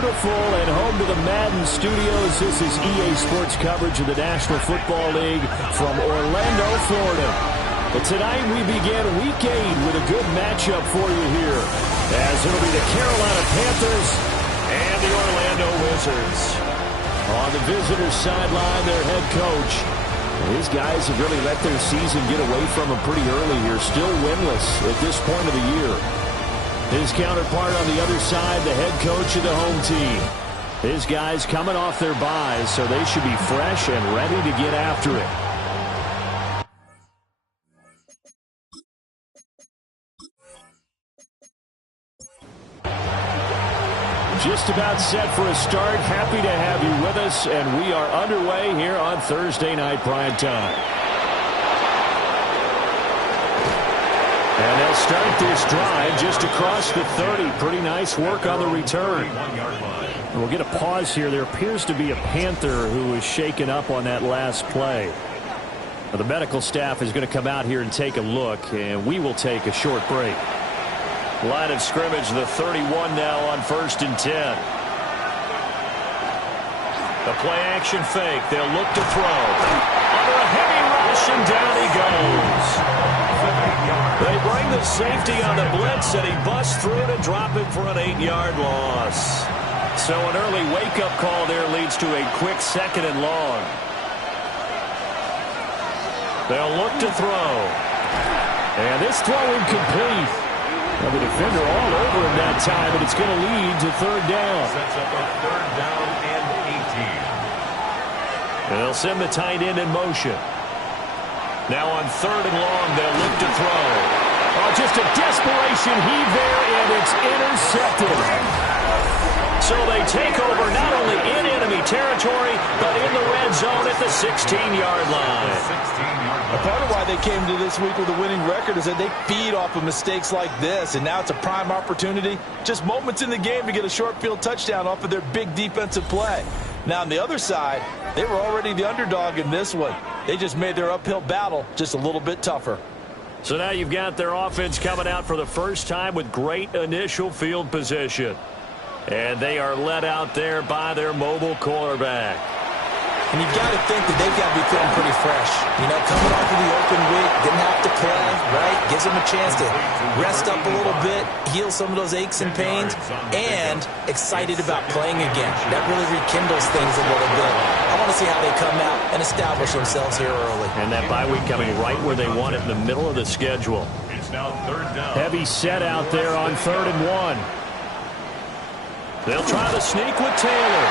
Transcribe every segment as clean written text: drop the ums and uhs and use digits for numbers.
beautiful and home to the Madden Studios. This is EA Sports coverage of the National Football League from Orlando, Florida. But tonight we begin Week 8 with a good matchup for you here, as it'll be the Carolina Panthers and the Orlando Wizards. On the visitors' sideline, their head coach. His guys have really let their season get away from them pretty early here, still winless at this point of the year. His counterpart on the other side, the head coach of the home team. His guys coming off their byes, so they should be fresh and ready to get after it. Just about set for a start. Happy to have you with us, and we are underway here on Thursday Night Prime Time. And they'll start this drive just across the 30. Pretty nice work on the return. We'll get a pause here. There appears to be a Panther who was shaken up on that last play. Now, the medical staff is going to come out here and take a look, and we will take a short break. Line of scrimmage, the 31 now on 1st and 10. The play action fake. They'll look to throw. Under a heavy rush, and down he goes. They bring the safety on the blitz, and he busts through it and drop it for an 8-yard loss. So an early wake-up call there leads to a quick 2nd and long. They'll look to throw. And this throw incomplete. Well, the defender all over him that time, and it's going to lead to 3rd down. Sets up a 3rd down and 18. And they'll send the tight end in motion. Now on 3rd and long, they'll look to throw. Oh, just a desperation heave there, and it's intercepted. So they take over not only in enemy territory, but in the red zone at the 16-yard line. A part of why they came to this week with a winning record is that they feed off of mistakes like this, and now it's a prime opportunity. Just moments in the game to get a short field touchdown off of their big defensive play. Now on the other side, they were already the underdog in this one. They just made their uphill battle just a little bit tougher. So now you've got their offense coming out for the first time with great initial field position. And they are led out there by their mobile quarterback. And you've got to think that they've got to be feeling pretty fresh. You know, coming off of the open week, didn't have to play, right? Gives them a chance to rest up a little bit, heal some of those aches and pains, and excited about playing again. That really rekindles things a little bit. I want to see how they come out and establish themselves here early. And that bye week coming right where they want it, in the middle of the schedule. It's now 3rd down. Heavy set out there on 3rd and 1. They'll try the sneak with Taylor.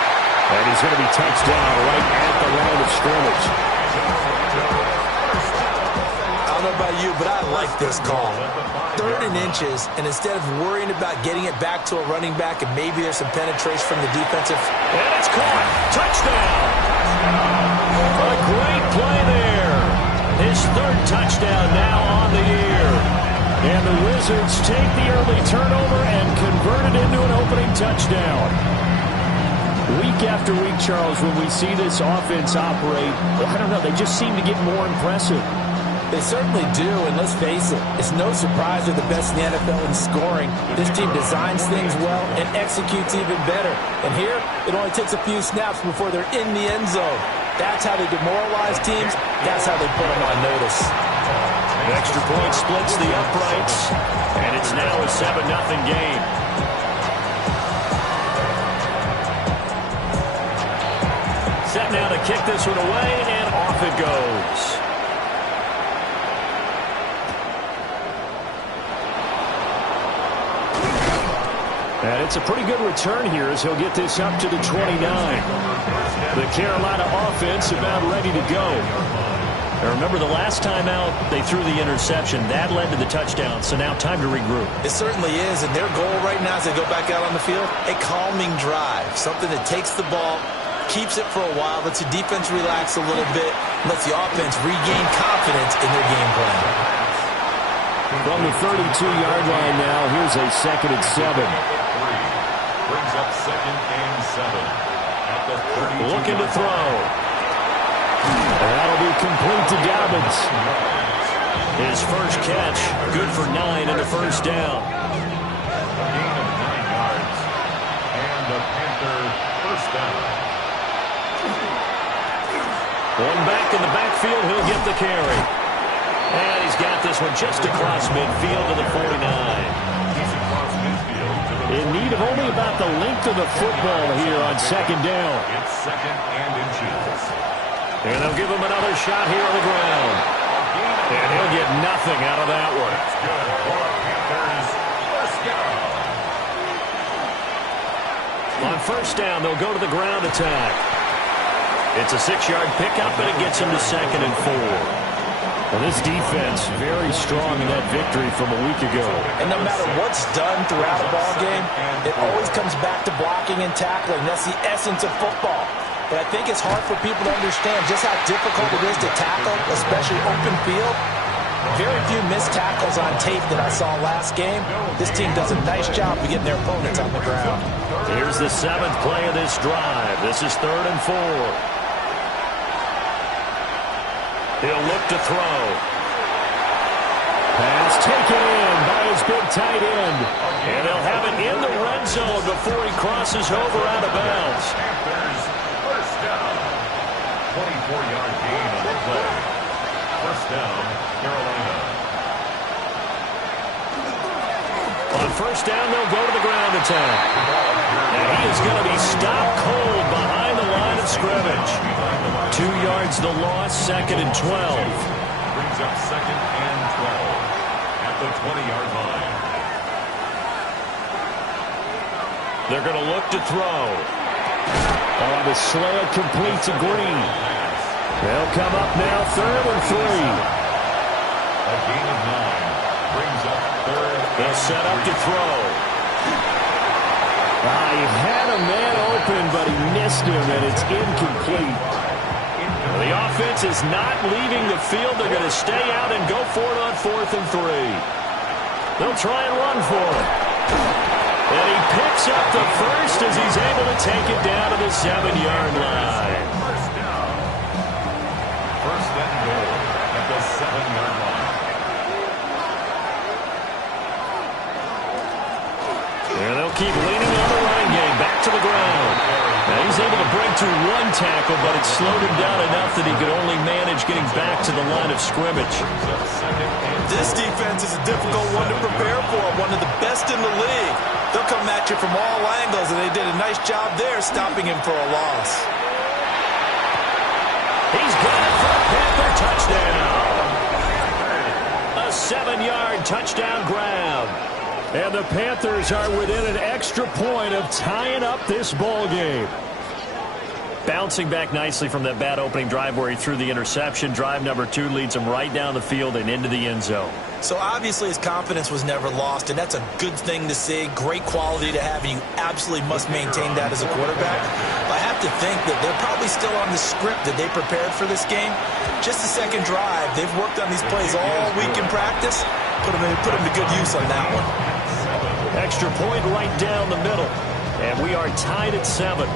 And he's going to be touched down right at the line of scrimmage. I don't know about you, but I like this call. 3rd and inches, and instead of worrying about getting it back to a running back and maybe there's some penetration from the defensive. And it's caught. Touchdown. A great play there. His 3rd touchdown now on the year. And the Wizards take the early turnover and convert it into an opening touchdown. Week after week, Charles, when we see this offense operate, I don't know, they just seem to get more impressive. They certainly do, and let's face it, it's no surprise they're the best in the NFL in scoring. This team designs things well and executes even better. And here, it only takes a few snaps before they're in the end zone. That's how they demoralize teams. That's how they put them on notice. An extra point splits the uprights, and it's now a 7-0 game. Set now to kick this one away, and off it goes. And it's a pretty good return here as he'll get this up to the 29. The Carolina offense about ready to go. Now remember, the last time out, they threw the interception. That led to the touchdown, so now time to regroup. It certainly is, and their goal right now as they go back out on the field, a calming drive, something that takes the ball, keeps it for a while, lets the defense relax a little bit, lets the offense regain confidence in their game plan. From the 32-yard line now, here's a 2nd and 7. Brings up 2nd and 7 at the 32. Looking to throw. That'll be complete to Dobbins. His first catch, good for 9 and a 1st down. A gain of 9 yards. And the Panthers down. One back in the backfield, he'll get the carry. And he's got this one just across midfield to the 49. Just across midfield to the In need of only about the length of the football here on second down. It's second and inches. And they'll give him another shot here on the ground. And he'll get nothing out of that one. That's good for Panthers. First down. On first down, they'll go to the ground attack. It's a 6-yard pickup, and it gets him to second and 4. Well, this defense very strong in that victory from a week ago. And no matter what's done throughout a ball game, it always comes back to blocking and tackling. That's the essence of football. But I think it's hard for people to understand just how difficult it is to tackle, especially open field. Very few missed tackles on tape that I saw last game. This team does a nice job of getting their opponents on the ground. Here's the 7th play of this drive. This is 3rd and 4. He'll look to throw. Pass taken in by his big tight end. And they'll have it in the red zone before he crosses over out of bounds. Panthers, first down. 24-yard gain on the play. First down, Carolina. On first down, they'll go to the ground attack. And he is going to be stopped cold behind the line of scrimmage. 2 yards the loss, 2nd and 12. Brings up 2nd and 12 at the 20-yard line. They're going to look to throw. Oh, the slant complete to Green. They'll come up now, 3rd and 3. A gain of 9 brings up 3rd. They'll set up to throw. He had a man open, but he missed him, and it's incomplete. The offense is not leaving the field. They're going to stay out and go for it on 4th and 3. They'll try and run for it. And he picks up the first as he's able to take it down to the 7-yard line. First down. First and goal at the 7-yard line. And they'll keep leaning on the running game. Back to the ground. Now he's able to break through one tackle, but it slowed him down enough that he could only manage getting back to the line of scrimmage. This defense is a difficult one to prepare for, one of the best in the league. They'll come at you from all angles, and they did a nice job there stopping him for a loss. He's got it for a Panther touchdown. A 7-yard touchdown grab. And the Panthers are within an extra point of tying up this ball game. Bouncing back nicely from that bad opening drive where he threw the interception. Drive number 2 leads him right down the field and into the end zone. So obviously his confidence was never lost, and that's a good thing to see. Great quality to have, and you absolutely must maintain that as a quarterback. I have to think that they're probably still on the script that they prepared for this game. Just the second drive. They've worked on these plays all week in practice. Put them to good use on that one. Extra point right down the middle. And we are tied at 7.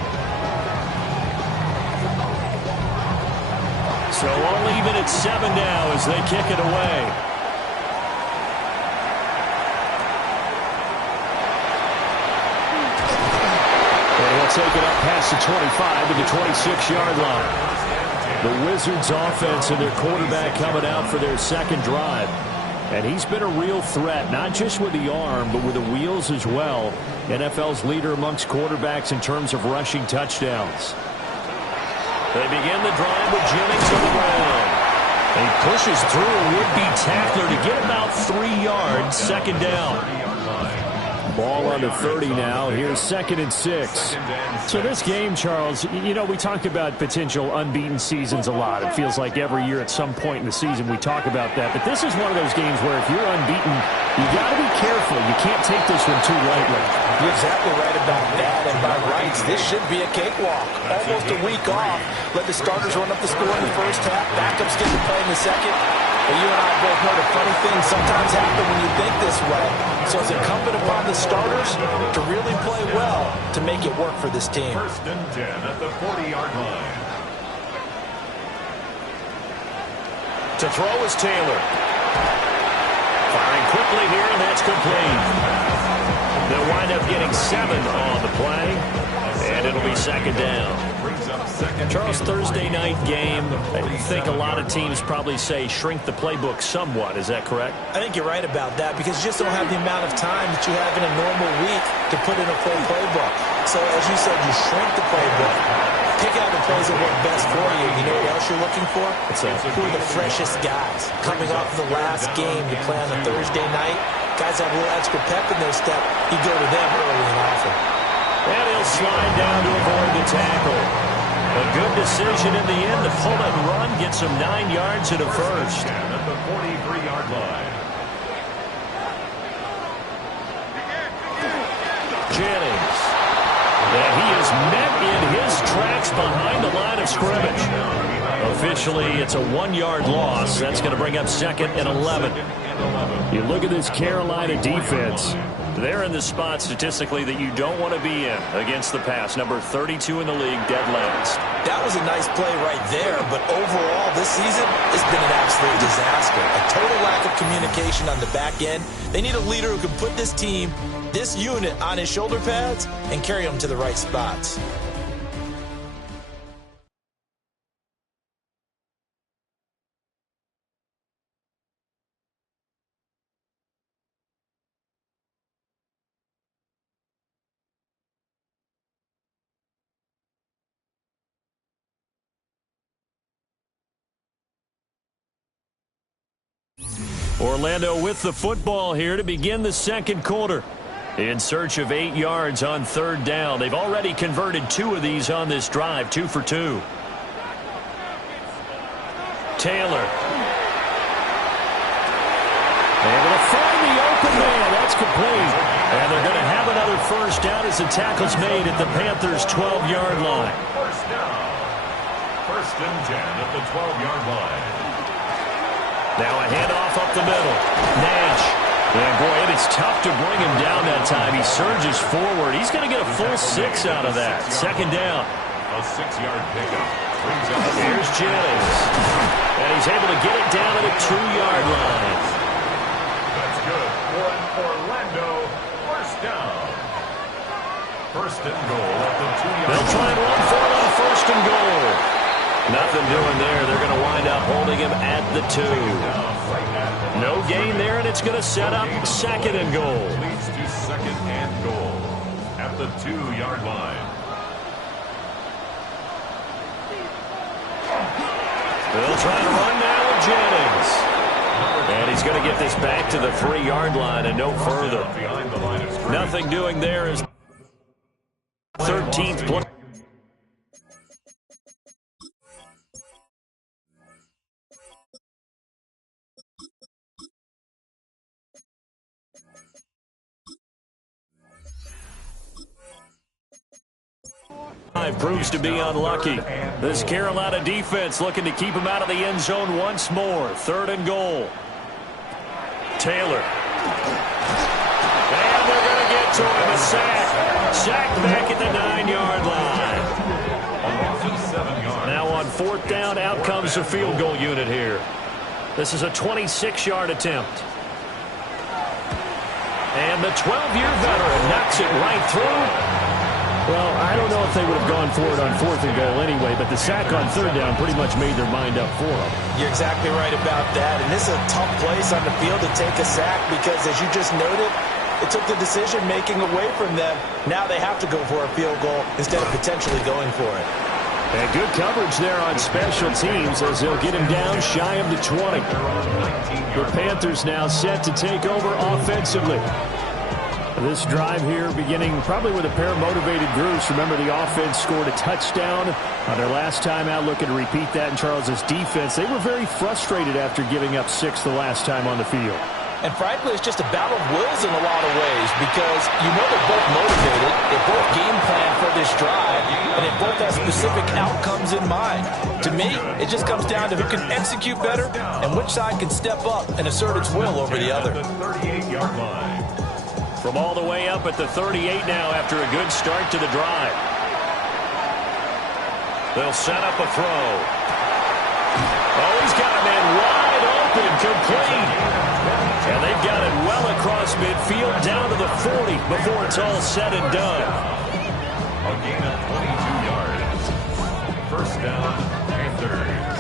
So all even at 7 now as they kick it away. And he'll take it up past the 25 to the 26-yard line. The Wizards offense and their quarterback coming out for their second drive. And he's been a real threat, not just with the arm, but with the wheels as well. NFL's leader amongst quarterbacks in terms of rushing touchdowns. They begin the drive with Jennings on the ground. And he pushes through a would-be tackler to get about 3 yards, second down. Ball under 30 now. Here's 2nd and 6. So this game, Charles, you know, we talk about potential unbeaten seasons a lot. It feels like every year at some point in the season we talk about that. But this is one of those games where if you're unbeaten, you got to be careful. You can't take this one too lightly. You're exactly right about that. And by rights, this should be a cakewalk. Almost a week off. Let the starters run up the score in the first half. Backups get to play in the second. But you and I both know the funny things sometimes happen when you think this way. So it's incumbent upon the starters to really play well to make it work for this team. 1st and 10 at the 40-yard line. To throw is Taylor. Firing quickly here, and that's complete. They'll wind up getting 7 on the play. And it'll it'll be second down. Charles, Thursday night game, I think a lot of teams probably say shrink the playbook somewhat. Is that correct? I think you're right about that because you just don't have the amount of time that you have in a normal week to put in a full playbook. So, as you said, you shrink the playbook. Pick out the plays that work best for you. You know what else you're looking for? Who are the freshest guys? Coming off of the last game to play on a Thursday night, guys have a little extra pep in their step. You go to them early and often. And he'll slide down to avoid the tackle. A good decision in the end to pull and run, get some 9 yards and a first. At the 43-yard line. Jennings. And he is met in his tracks behind the line of scrimmage. Officially, it's a 1-yard loss. That's going to bring up 2nd and 11. You look at this Carolina defense. They're in the spot statistically that you don't want to be in against the pass. Number 32 in the league, dead last. That was a nice play right there, but overall this season, it's been an absolute disaster. A total lack of communication on the back end. They need a leader who can put this team, this unit, on his shoulder pads and carry them to the right spots. Orlando with the football here to begin the second quarter. In search of 8 yards on 3rd down. They've already converted 2 of these on this drive, 2 for 2. Taylor. Able to find the open man. That's complete. And they're going to have another first down as the tackle's made at the Panthers' 12-yard line. First down. 1st and 10 at the 12-yard line. Now a handoff up the middle. Nash. And boy, it is tough to bring him down that time. He surges forward. He's going to get a full 6 out of that. 2nd down. A 6-yard pickup. Here's Jennings. And he's able to get it down at a 2-yard line. That's good for an Orlando first down. 1st and goal at the 2-yard line. They'll try and run for it on 1st and goal. Nothing doing there. They're going to wind up holding him at the 2. No gain there, and it's going to set up 2nd and goal. Leads to 2nd and goal at the 2-yard line. They'll try to run now with Jennings. And he's going to get this back to the 3-yard line and no further. Nothing doing there is 13th play. Proves to be unlucky. This Carolina defense looking to keep him out of the end zone once more. 3rd and goal. Taylor. And they're going to get to him. A sack. Sack back at the 9-yard line. Now on 4th down, out comes the field goal unit here. This is a 26-yard attempt. And the 12-year veteran knocks it right through. Well, I don't know if they would have gone for it on 4th and goal anyway, but the sack on 3rd down pretty much made their mind up for them. You're exactly right about that, and this is a tough place on the field to take a sack because, as you just noted, it took the decision-making away from them. Now they have to go for a field goal instead of potentially going for it. And good coverage there on special teams as they'll get him down shy of the 20. The Panthers now set to take over offensively. This drive here beginning probably with a pair of motivated groups. Remember, the offense scored a touchdown on their last time out. Looking to repeat that in Charles's defense. They were very frustrated after giving up 6 the last time on the field. And frankly, it's just a battle of wills in a lot of ways because you know they're both motivated, they both game plan for this drive, and they both have specific outcomes in mind. To me, it just comes down to who can execute better and which side can step up and assert its will over the other. The 38-yard line. From all the way up at the 38 now after a good start to the drive. They'll set up a throw. Oh, he's got a man wide open, complete. And they've got it well across midfield down to the 40 before it's all said and done. A gain of 26 First down, Panthers.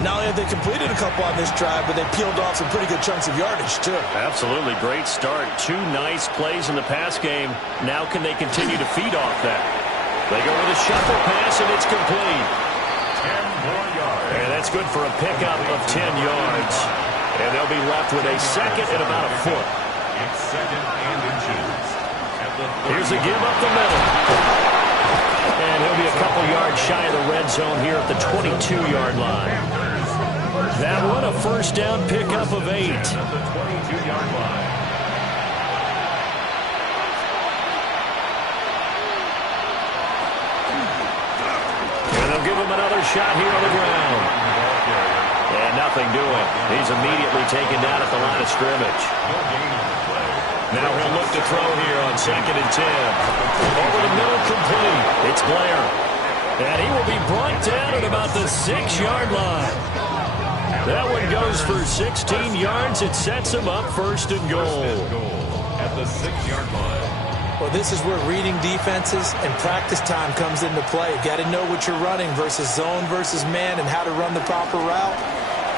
Not only have they completed a couple on this drive, but they peeled off some pretty good chunks of yardage, too. Absolutely great start. 2 nice plays in the pass game. Now can they continue to feed off that? They go with a shuffle pass, and it's complete. 10 more yards. And that's good for a pickup of 10 yards. And they'll be left with a second and about a foot. It's second and inches. Here's a give up the middle. And he'll be a couple yards shy of the red zone here at the 22-yard line. That one a first down pickup of 8. At the 22-yard line. And they'll give him another shot here on the ground. And nothing doing. He's immediately taken down at the line of scrimmage. Now he'll look to throw here on 2nd and 10. Over the middle, complete. It's Blair. And he will be brought down at about the 6-yard line. That one goes for 16 yards. It sets him up 1st and goal. At the 6-yard line. Well, this is where reading defenses and practice time comes into play. You got to know what you're running versus zone versus man and how to run the proper route.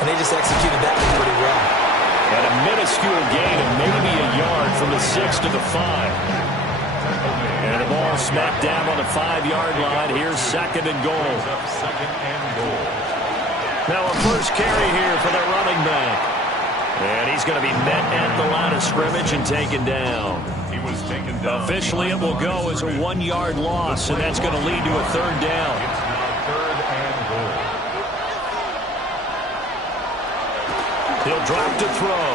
And they just executed that one pretty well. And a minuscule gain of maybe a yard from the 6 to the 5. And the ball smacked down on the 5-yard line. Here's 2nd and goal. Second and goal. Now a first carry here for the running back. And he's going to be met at the line of scrimmage and taken down. He was taken down. Officially, it will go as a 1-yard loss, and that's going to lead to a 3rd down. It's now 3rd and goal. He'll drop to throw.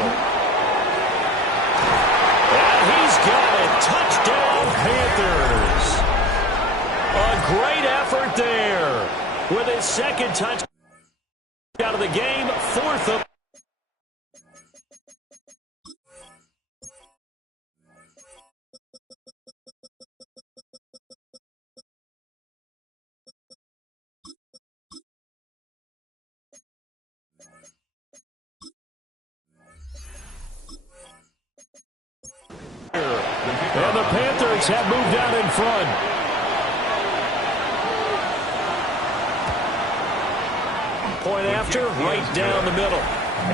And he's got it. Touchdown, Panthers. A great effort there. With his 2nd touchdown out of the game, 4th of. And the Panthers have moved out in front. Point after, right down the middle.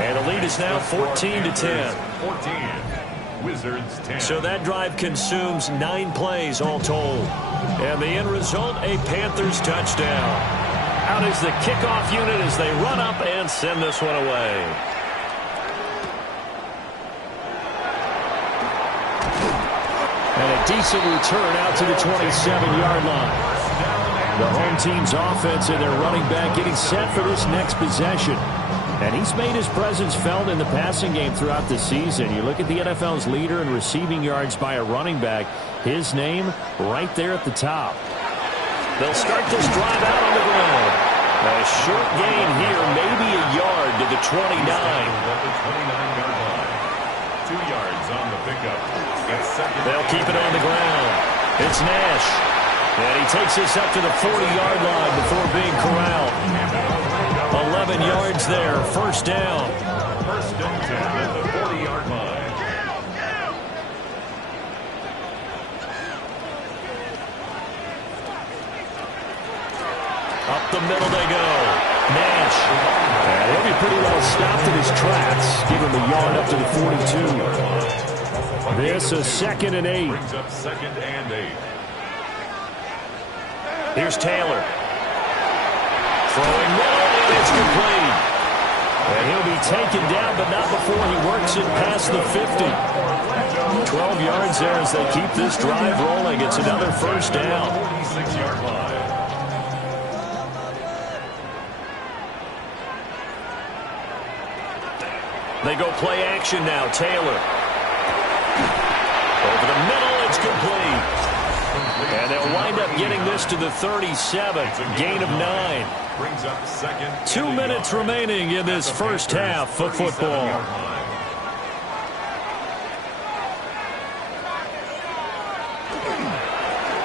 And the lead is now 14-10. 14. Wizards 10. So that drive consumes 9 plays all told. And the end result, a Panthers touchdown. Out is the kickoff unit as they run up and send this one away. And a decent return out to the 27-yard line. The home team's offense and their running back getting set for this next possession. And he's made his presence felt in the passing game throughout the season. You look at the NFL's leader in receiving yards by a running back. His name right there at the top. They'll start this drive out on the ground. A short gain here, maybe a yard to the 29. At the 29-yard line. 2 yards on the pickup. They'll keep it on the ground. It's Nash. And he takes this up to the 40-yard line before being corralled. 11 yards there, 1st down. 1st and 10 at the 40-yard line. Up the middle they go. Nash. And he'll be pretty well stopped in his tracks. Give him a yard up to the 42. This is 2nd and 8. Brings up 2nd and 8. Here's Taylor. Throwing middle, and it's complete. And he'll be taken down, but not before he works it past the 50. 12 yards there as they keep this drive rolling. It's another 1st down. 46-yard line. They go play action now. Taylor. Over the middle, it's complete. And they'll wind up getting this to the 37. Gain of 9. Brings up 2nd. 2 minutes remaining in this first half of football.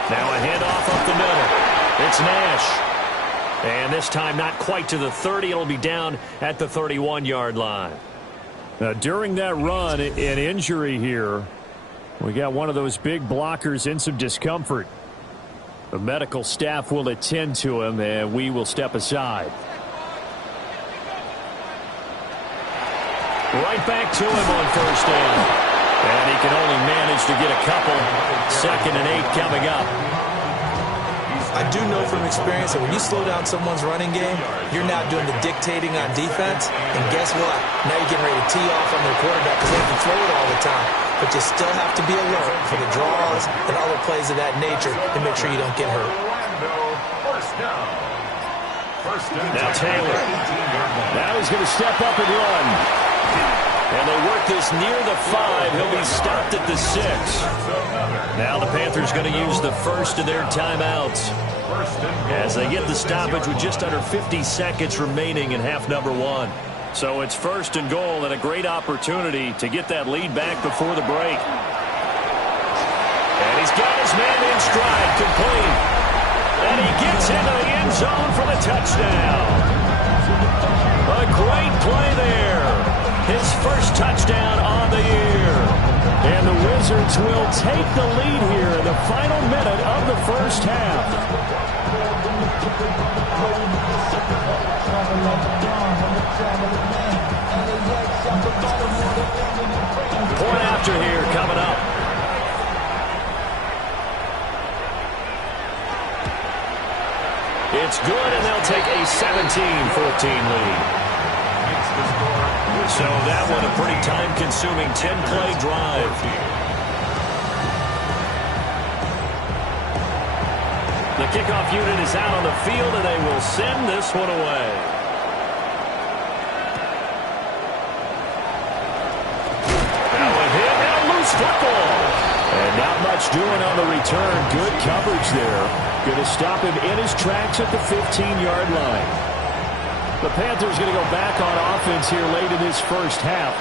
Now a handoff up the middle. It's Nash. And this time not quite to the 30. It'll be down at the 31-yard line. Now, during that run, an injury here. We got one of those big blockers in some discomfort. The medical staff will attend to him, and we will step aside. Right back to him on first down. And he can only manage to get a couple. 2nd and 8 coming up. I do know from experience that when you slow down someone's running game, you're now doing the dictating on defense. And guess what? Now you're getting ready to tee off on their quarterback because they can throw it all the time. But you still have to be alert for the draws and other plays of that nature to make sure you don't get hurt. Now Taylor. Now he's going to step up and run. And they work this near the 5. He'll be stopped at the 6. Now the Panthers going to use the first of their timeouts as they get the stoppage with just under 50 seconds remaining in half number 1. So it's 1st and goal and a great opportunity to get that lead back before the break. And he's got his man in stride, complete. And he gets into the end zone for the touchdown. A great play there. His first touchdown on the year. And the Wizards will take the lead here in the final minute of the first half. Point after here coming up. It's good, and they'll take a 17-14 lead. So that one a pretty time-consuming 10-play drive. The kickoff unit is out on the field, and they will send this one away. Now a hit and a loose football. And not much doing on the return. Good coverage there. Going to stop him in his tracks at the 15-yard line. The Panthers going to go back on offense here late in this first half.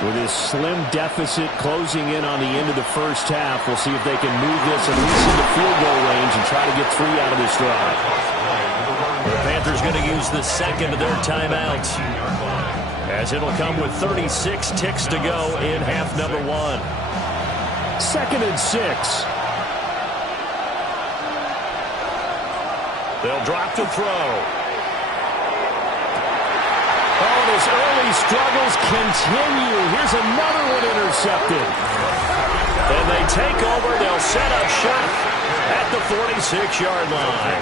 With this slim deficit closing in on the end of the first half, we'll see if they can move this at least into field goal range and try to get 3 out of this drive. The Panthers going to use the second of their timeouts, as it'll come with 36 ticks to go in half number 1. 2nd and 6. They'll drop to throw. Oh, his early struggles continue. Here's another one intercepted. And they take over. They'll set up shop at the 46-yard line.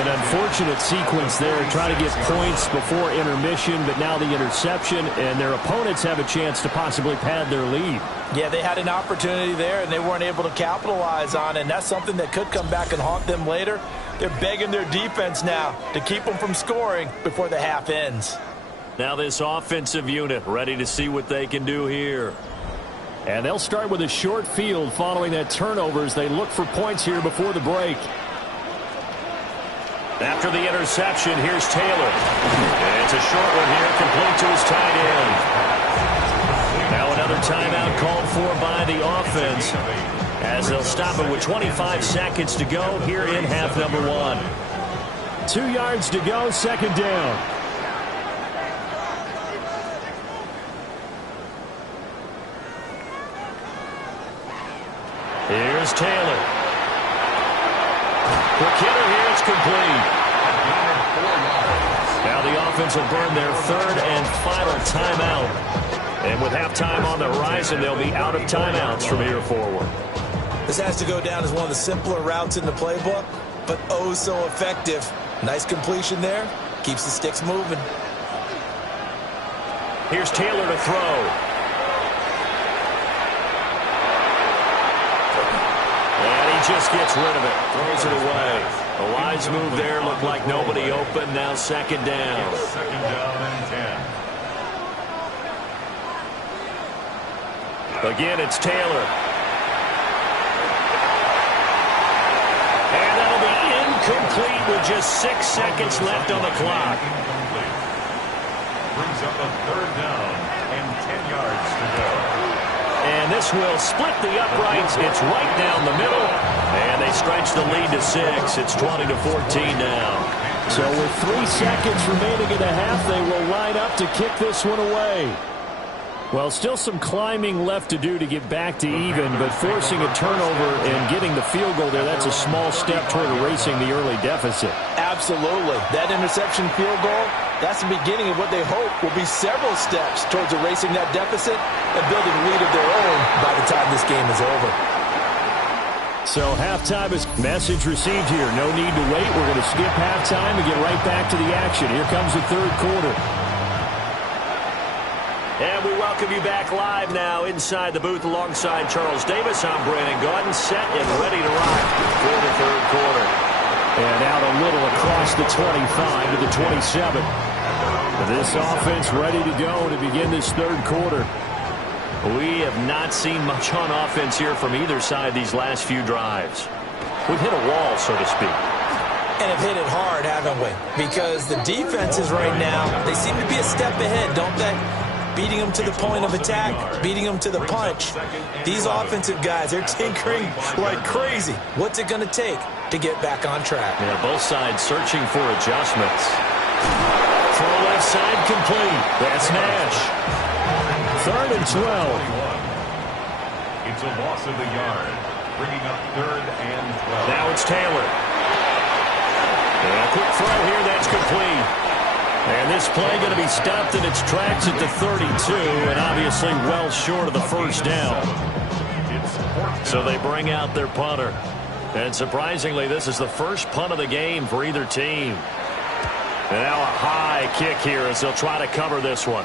An unfortunate sequence there, trying to get points before intermission, but now the interception, and their opponents have a chance to possibly pad their lead. Yeah, they had an opportunity there, and they weren't able to capitalize on it, and that's something that could come back and haunt them later. They're begging their defense now to keep them from scoring before the half ends. Now this offensive unit ready to see what they can do here. And they'll start with a short field following that turnover as they look for points here before the break. After the interception, here's Taylor. And it's a short one here, complete to his tight end. Now another timeout called for by the offense, as they'll stop it with 25 seconds to go here in half number 1. 2 yards to go, 2nd down. Here's Taylor. The killer here, it's complete. Now the offense will burn their 3rd and final timeout. And with halftime on the horizon, they'll be out of timeouts from here forward. This has to go down as one of the simpler routes in the playbook, but oh so effective. Nice completion there. Keeps the sticks moving. Here's Taylor to throw. Just gets rid of it, throws it away. A wise move there, looked like nobody open. Now 2nd down. 2nd down and 10. Again, it's Taylor. And that'll be incomplete with just 6 seconds left on the clock. Brings up a 3rd down and 10 yards to go. And this will split the uprights. It's right down the middle. And they stretch the lead to 6. It's 20-14 now. So with 3 seconds remaining in the half, they will line up to kick this one away. Well, still some climbing left to do to get back to even, but forcing a turnover and getting the field goal there, that's a small step toward erasing the early deficit. Absolutely. That interception field goal, that's the beginning of what they hope will be several steps towards erasing that deficit and building a lead of their own by the time this game is over. So halftime is message received here. No need to wait. We're going to skip halftime and get right back to the action. Here comes the third quarter. And we welcome you back live now inside the booth alongside Charles Davis. I'm Brandon Gaudin, set and ready to rock for the third quarter. And out a little across the 25 to the 27. This offense ready to go to begin this third quarter. We have not seen much on offense here from either side these last few drives. We've hit a wall, so to speak. And have hit it hard, haven't we? Because the defenses right now, they seem to be a step ahead, don't they? Beating them to the point of attack, beating them to the punch. These offensive guys, they're tinkering like crazy. What's it going to take to get back on track? Yeah, both sides searching for adjustments. Throw left side complete. That's Nash. 3rd and 12. It's a loss of a yard, bringing up 3rd and 12. Now it's Taylor. And a quick throw here, that's complete. And this play going to be stopped in its tracks at the 32, and obviously well short of the first down. So they bring out their punter. And surprisingly, this is the first punt of the game for either team. And now a high kick here as they'll try to cover this one.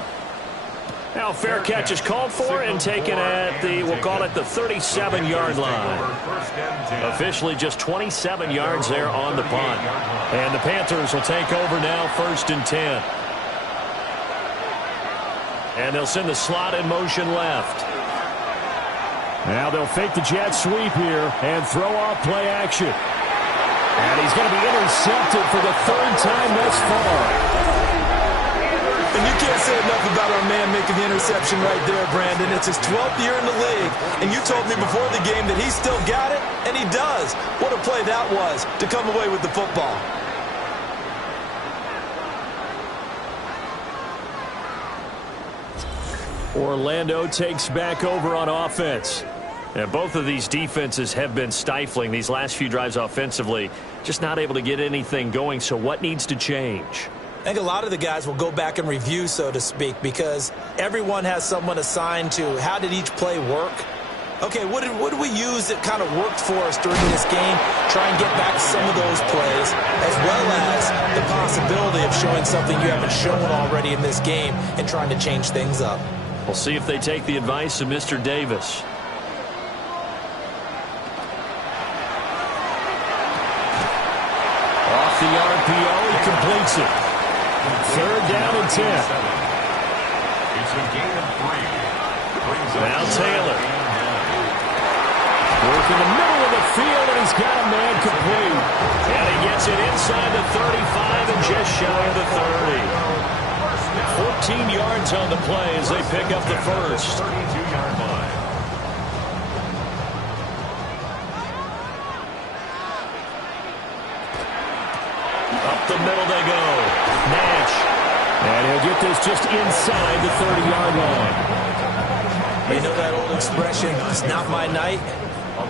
Now fair catch is called for and taken at the, we'll call it the 37-yard line. Officially just 27 yards there on the punt. And the Panthers will take over now 1st and 10. And they'll send the slot in motion left. Now they'll fake the jet sweep here and throw off play action. And he's going to be intercepted for the 3rd time thus far. And you can't say enough about our man making the interception right there, Brandon. It's his 12th year in the league, and you told me before the game that he still got it, and he does. What a play that was to come away with the football. Orlando takes back over on offense. And both of these defenses have been stifling these last few drives offensively, just not able to get anything going. So what needs to change? I think a lot of the guys will go back and review, so to speak, because everyone has someone assigned to how did each play work. Okay, what did we use that kind of worked for us during this game? Try and get back some of those plays, as well as the possibility of showing something you haven't shown already in this game and trying to change things up. We'll see if they take the advice of Mr. Davis. Off the RPO, he completes it. 3rd down and 10. It's a gain of 3. Now Taylor. Work in the middle of the field, and he's got a man complete. And he gets it inside the 35 and just shy of the 30. 14 yards on the play as they pick up the first. 32-yard line. Up the middle they go. Nash. And he'll get this just inside the 30-yard line. You know that old expression, it's not my night?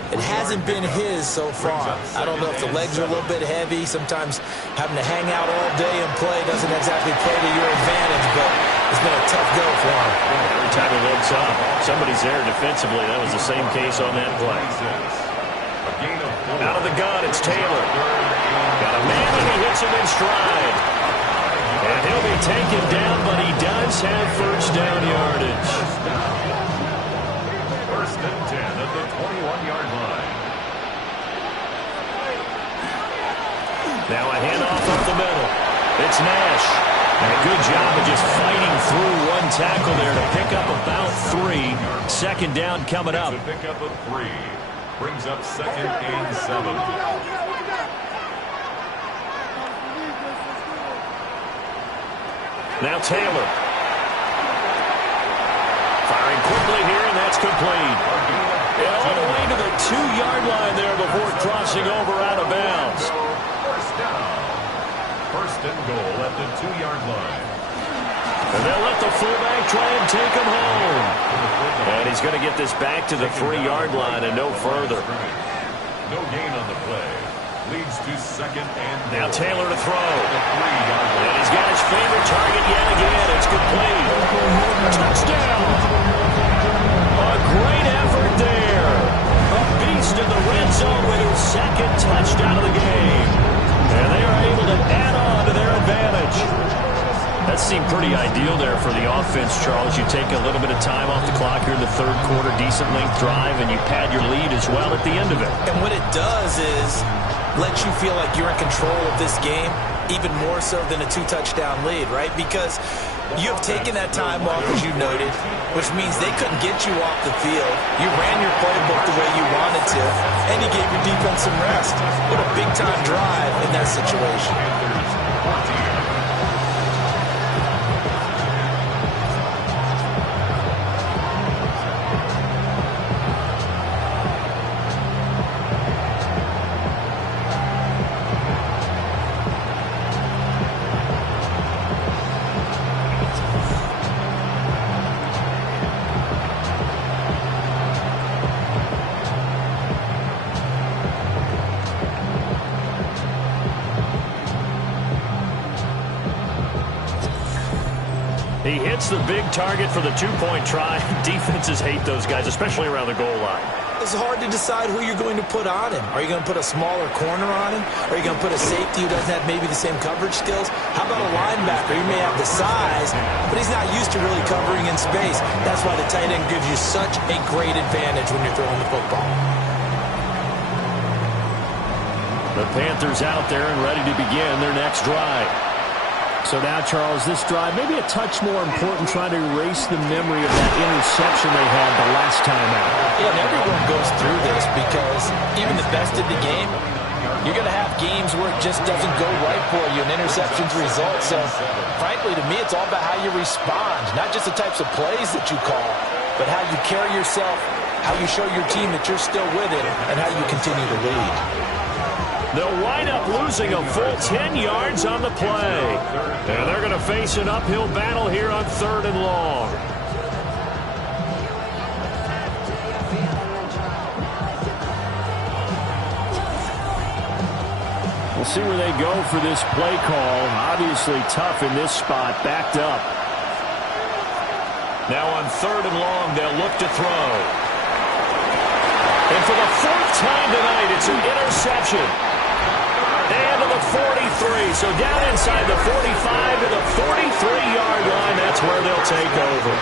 It hasn't been his so far. I don't know if the legs are a little bit heavy. Sometimes having to hang out all day and play doesn't exactly play to your advantage, but it's been a tough go for him. Every time he looks up, somebody's there defensively. That was the same case on that play. Out of the gun, it's Taylor. Got a man and he hits him in stride. And he'll be taken down, but he does have first down yardage. 1st and 10 at the 21-yard line. Now a handoff up the middle. It's Nash. And a good job of just fighting through one tackle there to pick up about 3. 2nd down coming up. It's a pickup of 3. Brings up 2nd and 7. Now Taylor. Firing quickly here, and that's complete. And all the way to the 2-yard line there before crossing over out of bounds. First down. 1st and goal at the 2-yard line. And they'll let the fullback try and take him home. And he's going to get this back to the 3-yard line and no further. No gain on the play. Leads to second and now Taylor to throw. And he's got his favorite target yet again. It's complete. Touchdown. A great effort there. A beast in the red zone with his second touchdown of the game. And they are able to add on to their advantage. That seemed pretty ideal there for the offense, Charles. You take a little bit of time off the clock here in the third quarter, decent length drive, and you pad your lead as well at the end of it. And what it does is let you feel like you're in control of this game, even more so than a 2-touchdown lead, right? Because you have taken that time off, as you noted, which means they couldn't get you off the field. You ran your playbook the way you wanted to, and you gave your defense some rest. What a big-time drive in that situation. He hits the big target for the 2-point try. Defenses hate those guys, especially around the goal line. It's hard to decide who you're going to put on him. Are you going to put a smaller corner on him? Are you going to put a safety who doesn't have maybe the same coverage skills? How about a linebacker? He may have the size, but he's not used to really covering in space. That's why the tight end gives you such a great advantage when you're throwing the football. The Panthers out there and ready to begin their next drive. So now, Charles, this drive maybe a touch more important, trying to erase the memory of that interception they had the last time out. Yeah, and everyone goes through this because even the best in the game, you're going to have games where it just doesn't go right for you, and interceptions result. So, frankly, to me, it's all about how you respond, not just the types of plays that you call, but how you carry yourself, how you show your team that you're still with it, and how you continue to lead. They'll wind up losing a full 10 yards on the play. And they're going to face an uphill battle here on 3rd and long. We'll see where they go for this play call. Obviously tough in this spot, backed up. Now on 3rd and long, they'll look to throw. And for the 4th time tonight, it's an interception. And to the 43, so down inside the 45 to the 43-yard line. That's where they'll take over.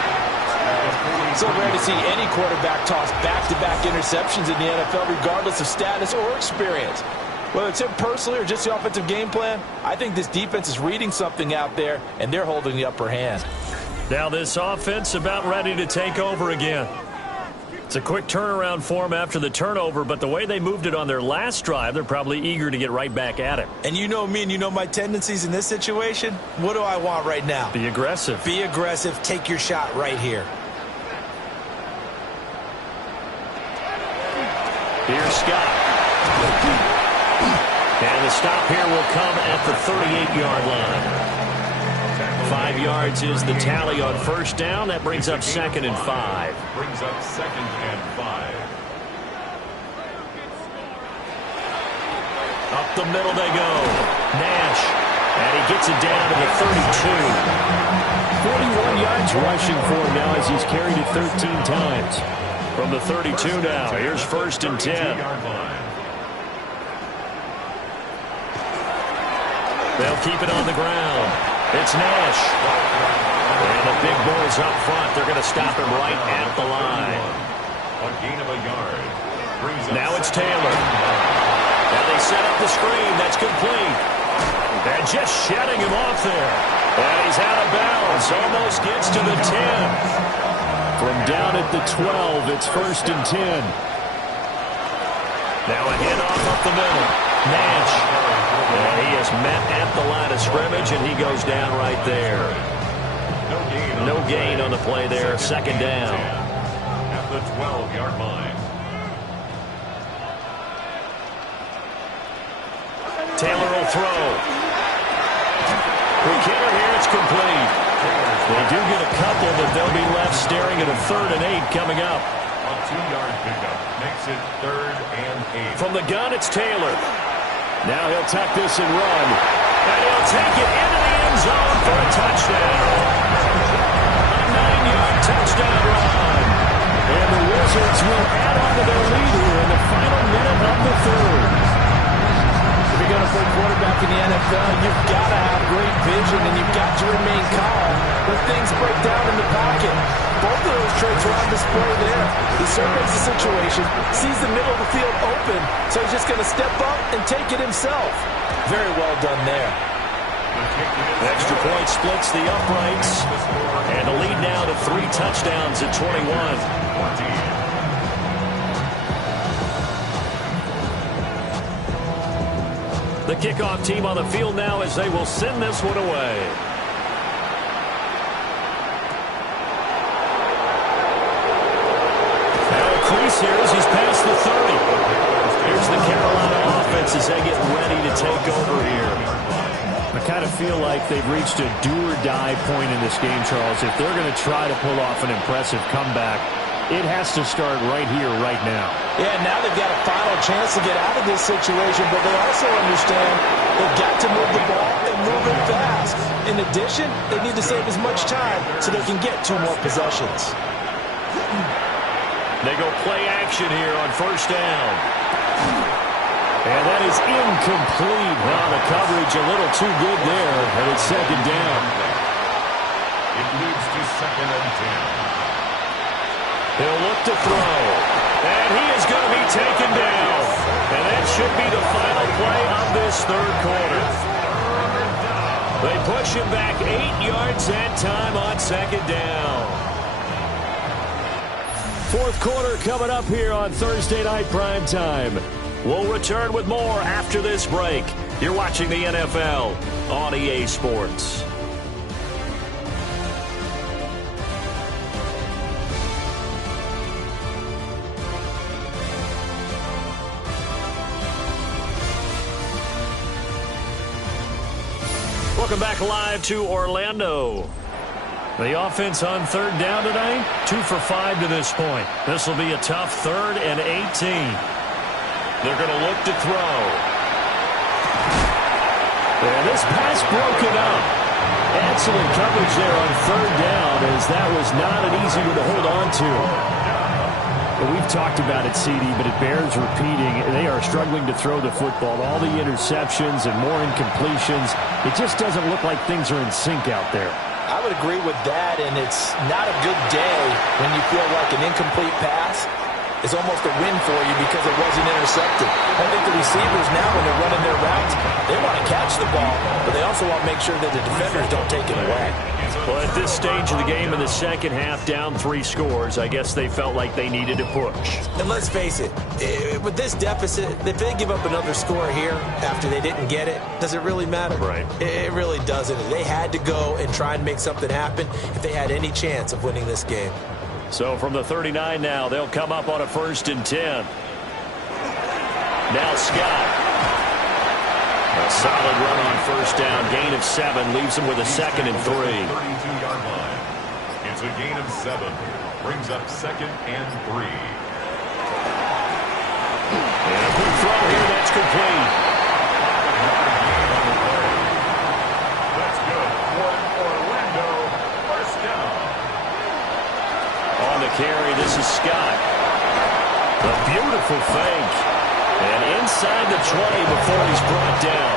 So rare to see any quarterback toss back-to-back interceptions in the NFL, regardless of status or experience. Whether it's him personally or just the offensive game plan, I think this defense is reading something out there, and they're holding the upper hand. Now this offense about ready to take over again. It's a quick turnaround for them after the turnover, but the way they moved it on their last drive, they're probably eager to get right back at it. And you know me and you know my tendencies in this situation. What do I want right now? Be aggressive. Be aggressive. Take your shot right here. Here's Scott. And the stop here will come at the 38-yard line. 5 yards is the tally on 1st down. That brings up 2nd and 5. Brings up 2nd and 5. Up the middle they go. Nash. And he gets it down to the 32. 41 yards rushing for him now as he's carried it 13 times. From the 32 now, here's 1st and 10. They'll keep it on the ground. It's Nash. And the big boys up front. They're going to stop him right at the line. A gain of a yard. Now it's Taylor. And they set up the screen. That's complete. And just shedding him off there. And he's out of bounds. Almost gets to the 10. From down at the 12, it's 1st and 10. Now a handoff up the middle. Nash. And he is met at the line of scrimmage, and he goes down right there. No gain on the play there. 2nd down. At the 12-yard line. Taylor will throw. The killer here, it's complete. They do get a couple, but they'll be left staring at a 3rd and 8 coming up. A 2-yard pickup makes it 3rd and 8. From the gun, it's Taylor. Now he'll tuck this and run. And he'll take it into the end zone for a touchdown. A 9-yard touchdown run. And the Wizards will add on to their lead here in the final minute of the 3rd. If you're going to play quarterback in the NFL, you've got to have great vision, and you've got to remain calm when things break down in the pocket. Both of those traits are on display there. He surveys the situation, sees the middle of the field open, so he's just going to step up and take it himself. Very well done there. Extra point splits the uprights. And the lead now to 3 touchdowns at 21. The kickoff team on the field now as they will send this one away. Now a crease here as he's past the 30. Here's the Carolina offense as they get ready to take over here. I kind of feel like they've reached a do-or-die point in this game, Charles. If they're going to try to pull off an impressive comeback, it has to start right here, right now. Yeah, now they've got a final chance to get out of this situation, but they also understand they've got to move the ball and move it fast. In addition, they need to save as much time so they can get 2 more possessions. They go play action here on 1st down. And that is incomplete. Now the coverage a little too good there, and it's 2nd down. It leads to 2nd and 10. He'll look to throw. And he is going to be taken down. And that should be the final play of this 3rd quarter. They push him back 8 yards that time on 2nd down. 4th quarter coming up here on Thursday Night Prime Time. We'll return with more after this break. You're watching the NFL on EA Sports. Welcome back live to Orlando. The offense on 3rd down tonight, 2 for 5 to this point. This will be a tough 3rd and 18. They're going to look to throw. And this pass broken up. Excellent coverage there on 3rd down, as that was not an easy one to hold on to. Well, we've talked about it, CD, but it bears repeating. They are struggling to throw the football. All the interceptions and more incompletions. It just doesn't look like things are in sync out there. I would agree with that, and it's not a good day when you feel like an incomplete pass is almost a win for you because it wasn't intercepted. I think the receivers now, when they're running their routes, they want to catch the ball, but they also want to make sure that the defenders don't take it away. Well, at this stage of the game in the 2nd half, down 3 scores, I guess they felt like they needed to push. And let's face it, with this deficit, if they give up another score here after they didn't get it, does it really matter? Right. It really doesn't. They had to go and try and make something happen if they had any chance of winning this game. So from the 39 now, they'll come up on a 1st and 10. Now Scott. A solid run on 1st down. Gain of 7 leaves him with a 2nd and 3. 32-yard line. It's a gain of 7. Brings up 2nd and 3. And a quick throw here. That's complete. That's good for Orlando. 1st down. On the carry, this is Scott. A beautiful fake. And inside the 20 before he's brought down.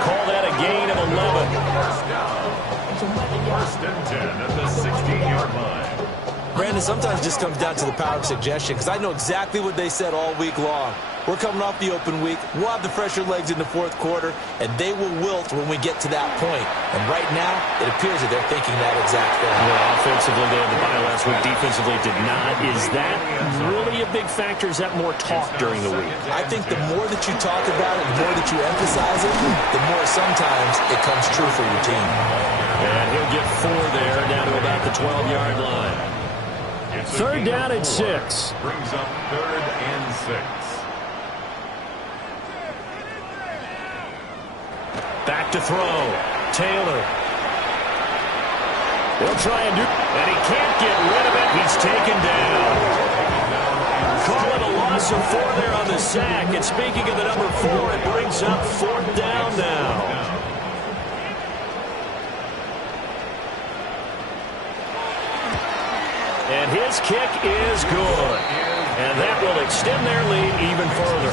Call that a gain of 11. 1st down. 1st and 10 at the 16-yard line. Brandon, sometimes it just comes down to the power of suggestion, because I know exactly what they said all week long. We're coming off the open week. We'll have the fresher legs in the 4th quarter, and they will wilt when we get to that point. And right now, it appears that they're thinking that exact thing. Well, offensively, they had the bye last week. Defensively, did not. Is that really a big factor? Is that more talk during the week? I think the more that you talk about it, the more that you emphasize it, the more sometimes it comes true for your team. And he'll get 4 there, down to about the 12-yard line. 3rd down and 6. Brings up 3rd and 6. Back to throw. Taylor. They'll try and do, And he can't get rid of it. He's taken down. Call it a loss of 4 there on the sack. And speaking of the number 4, it brings up 4th down now. And his kick is good. And that will extend their lead even further.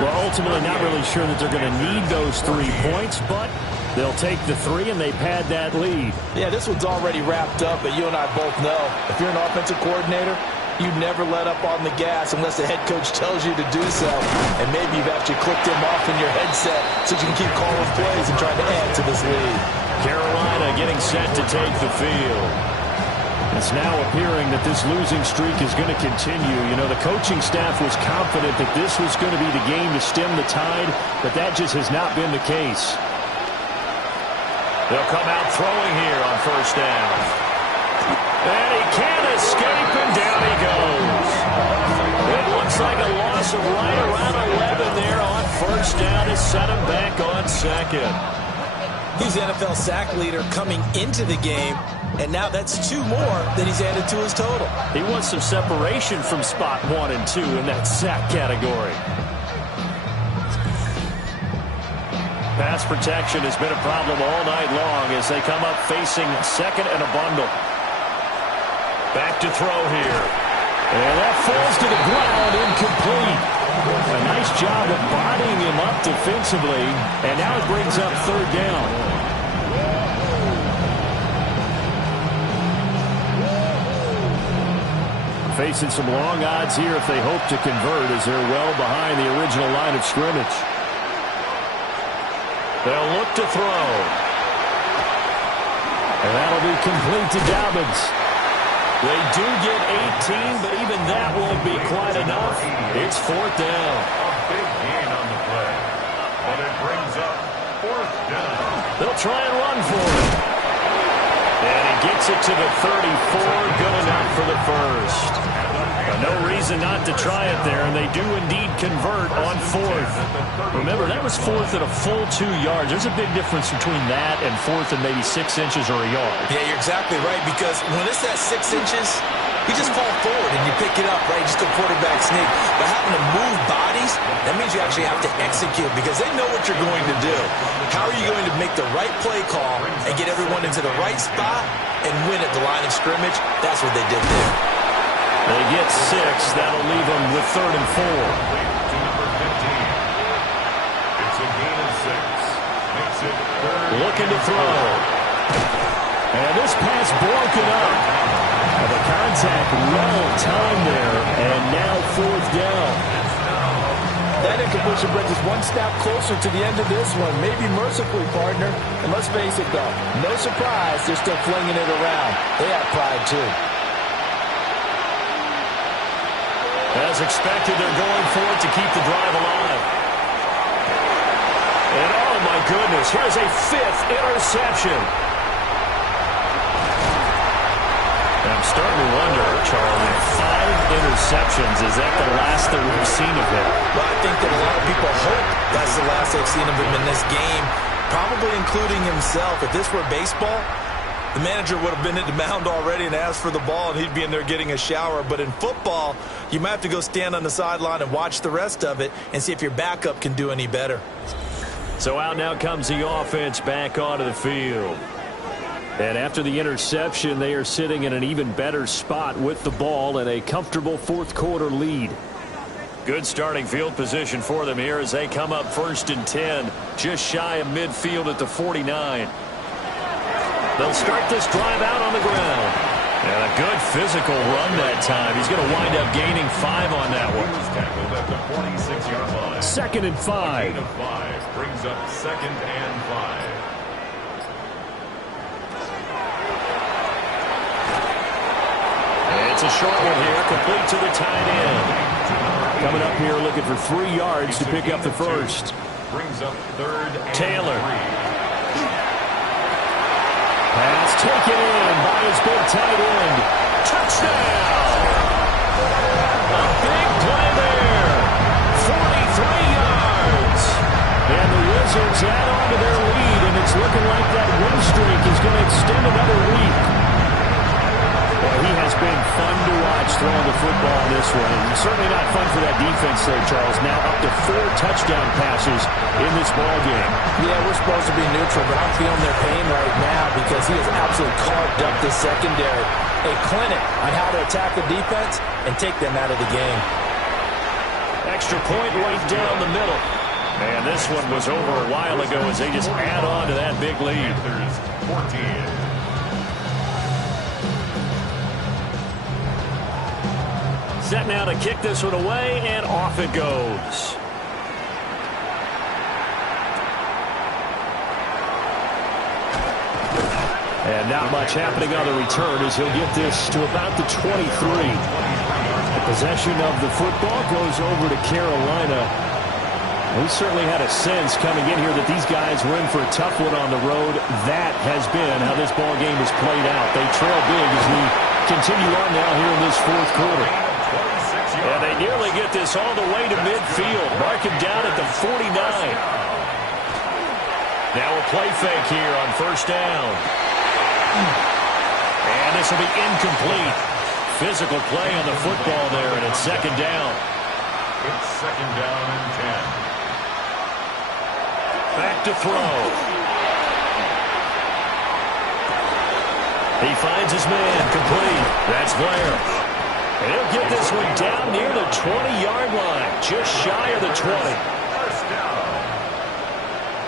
well, ultimately not really sure that they're going to need those 3 points, but they'll take the 3 and they pad that lead. Yeah, this one's already wrapped up, but you and I both know if you're an offensive coordinator, you never let up on the gas unless the head coach tells you to do so. And maybe you've actually clicked him off in your headset so you can keep calling plays and trying to add to this lead. Carolina getting set to take the field. It's now appearing that this losing streak is going to continue. You know, the coaching staff was confident that this was going to be the game to stem the tide, but that just has not been the case. They'll come out throwing here on 1st down. And he can't escape, and down he goes. It looks like a loss of right around 11 there on 1st down to set him back on 2nd. He's NFL sack leader coming into the game, and now that's 2 more that he's added to his total. He wants some separation from spot 1 and 2 in that sack category. Pass protection has been a problem all night long as they come up facing 2nd and a bundle. Back to throw here. And that falls to the ground, incomplete. A nice job of bodying him up defensively, and now it brings up 3rd down. Facing some long odds here if they hope to convert, as they're well behind the original line of scrimmage. They'll look to throw. And that'll be complete to Dobbins. They do get 18, but even that won't be quite enough. It's 4th down. A big gain on the play, but it brings up 4th down. They'll try and run for it. And he gets it to the 34, good enough for the 1st. No reason not to try it there, and they do indeed convert on 4th. Remember, that was 4th at a full 2 yards. There's a big difference between that and 4th and maybe 6 inches or a yard. Yeah, you're exactly right, because when it's at 6 inches, you just fall forward and you pick it up, right? Just go quarterback sneak. But having to move bodies, that means you actually have to execute because they know what you're going to do. How are you going to make the right play call and get everyone into the right spot and win at the line of scrimmage? That's what they did there. They get 6. That'll leave them with 3rd and 4. To number 15. It's a gain of 6. Makes it 3rd. Looking to throw. And this pass broken up. The contact well timed there, and now 4th down. That incompletion brings us 1 step closer to the end of this one. Maybe mercifully, partner. And let's face it, though, no surprise, they're still flinging it around. They have pride, too. As expected, they're going for it to keep the drive alive. And oh my goodness, here's a 5th interception. I'm starting to wonder, Charlie, 5 interceptions, is that the last that we've seen of him? Well, I think that a lot of people hope that's the last they've seen of him in this game, probably including himself. If this were baseball, the manager would have been at the mound already and asked for the ball, and he'd be in there getting a shower. But in football, you might have to go stand on the sideline and watch the rest of it and see if your backup can do any better. So out now comes the offense back onto the field. And after the interception, they are sitting in an even better spot with the ball and a comfortable 4th quarter lead. Good starting field position for them here as they come up 1st and 10, just shy of midfield at the 49. They'll start this drive out on the ground. And a good physical run that time. He's going to wind up gaining 5 on that one. He was tackled at the 46-yard line. 2nd and 5. Gain of 5 brings up 2nd and 5. It's a short one here, complete to the tight end. Coming up here looking for 3 yards to pick up the 1st. Brings up 3rd and Taylor. 3. Pass taken in by his big tight end. Touchdown! A big play there. 43 yards. And the Wizards add on to their lead, and it's looking like that win streak is going to extend another week. been fun to watch throwing the football in this one. And certainly not fun for that defense there, Charles. Now up to 4 touchdown passes in this ball game. Yeah, we're supposed to be neutral, but I'm feeling their pain right now because he has absolutely carved up the secondary. A clinic on how to attack the defense and take them out of the game. Extra point right down the middle. And this one was over a while ago as they just add on to that big lead. Panthers 14. Set now to kick this one away, and off it goes. And not much happening on the return as he'll get this to about the 23. The possession of the football goes over to Carolina. We certainly had a sense coming in here that these guys were in for a tough one on the road. That has been how this ball game has played out. They trail big as we continue on now here in this fourth quarter. And they nearly get this all the way to midfield. Mark him down at the 49. Now a play fake here on first down. And this will be incomplete. Physical play on the football there, and it's second down. It's second down and 10. Back to throw. He finds his man, complete. That's Blair. And he'll get this one down near the 20-yard line, just shy of the 20. First down.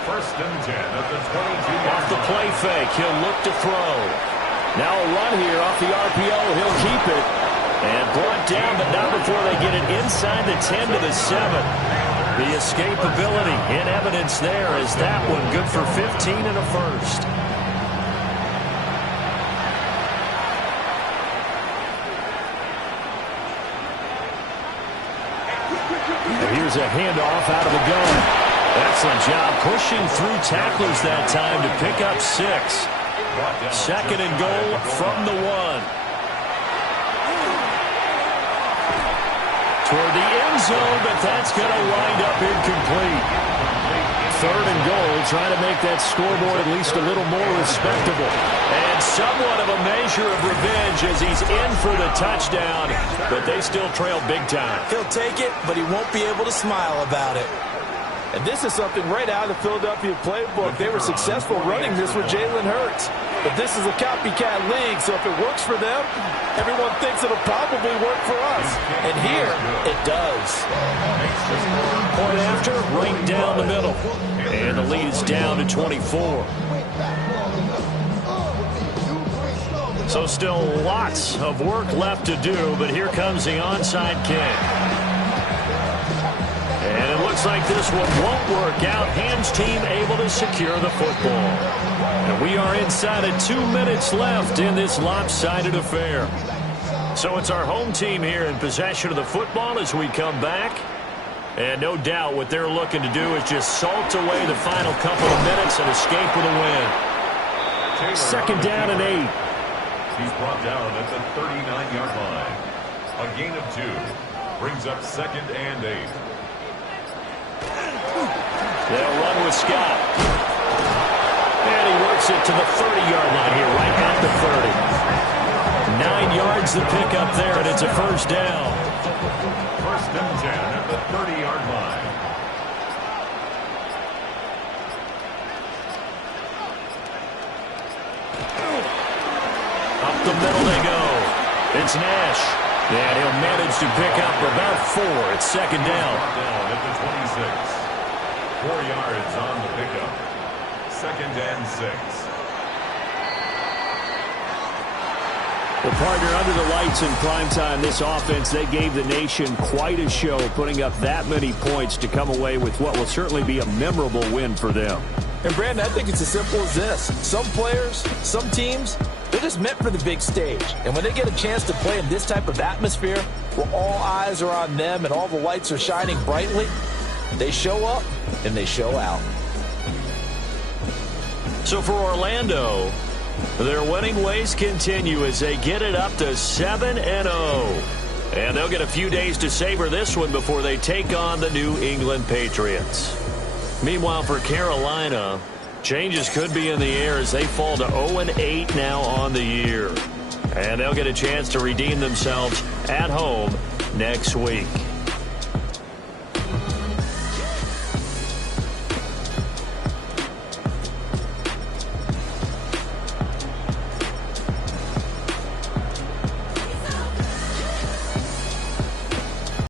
First and 10 at the 22. Off the play fake, he'll look to throw. Now a run here off the RPO, he'll keep it. And brought down, but not before they get it inside the 10 to the 7. The escapability in evidence there is that one good for 15 and a first. And here's a handoff out of the gun. Excellent job pushing through tacklers that time to pick up 6. Second and goal from the 1. Toward the end zone, but that's going to wind up incomplete. Third and goal, trying to make that scoreboard at least a little more respectable. And somewhat of a measure of revenge as he's in for the touchdown, but they still trail big time. He'll take it, but he won't be able to smile about it. And this is something right out of the Philadelphia playbook. They were successful running this with Jalen Hurts. But this is a copycat league, so if it works for them, everyone thinks it'll probably work for us. And here, it does. Point after, right down the middle. And the lead is down to 24. So still lots of work left to do, but here comes the onside kick. And it looks like this one won't work out. Ham's team able to secure the football. And we are inside of 2 minutes left in this lopsided affair. So it's our home team here in possession of the football as we come back. And no doubt what they're looking to do is just salt away the final couple of minutes and escape with a win. Second down and 8. He's brought down at the 39-yard line. A gain of 2 brings up second and 8. They'll run with Scott. And he works it to the 30-yard line here, right at the 30. 9 yards to pick up there, and it's a first down. First and 10 at the 30-yard line. Up the middle they go. It's Nash. And he'll manage to pick up about 4. It's second down. Down at the 26. 4 yards on the pickup. Second and 6. Well, partner, under the lights in primetime, this offense, they gave the nation quite a show, putting up that many points to come away with what will certainly be a memorable win for them. And, Brandon, I think it's as simple as this. Some players, some teams, they're just meant for the big stage. And when they get a chance to play in this type of atmosphere where all eyes are on them and all the lights are shining brightly, they show up and they show out. So for Orlando, their winning ways continue as they get it up to 7-0. And they'll get a few days to savor this one before they take on the New England Patriots. Meanwhile, for Carolina, changes could be in the air as they fall to 0-8 now on the year. And they'll get a chance to redeem themselves at home next week.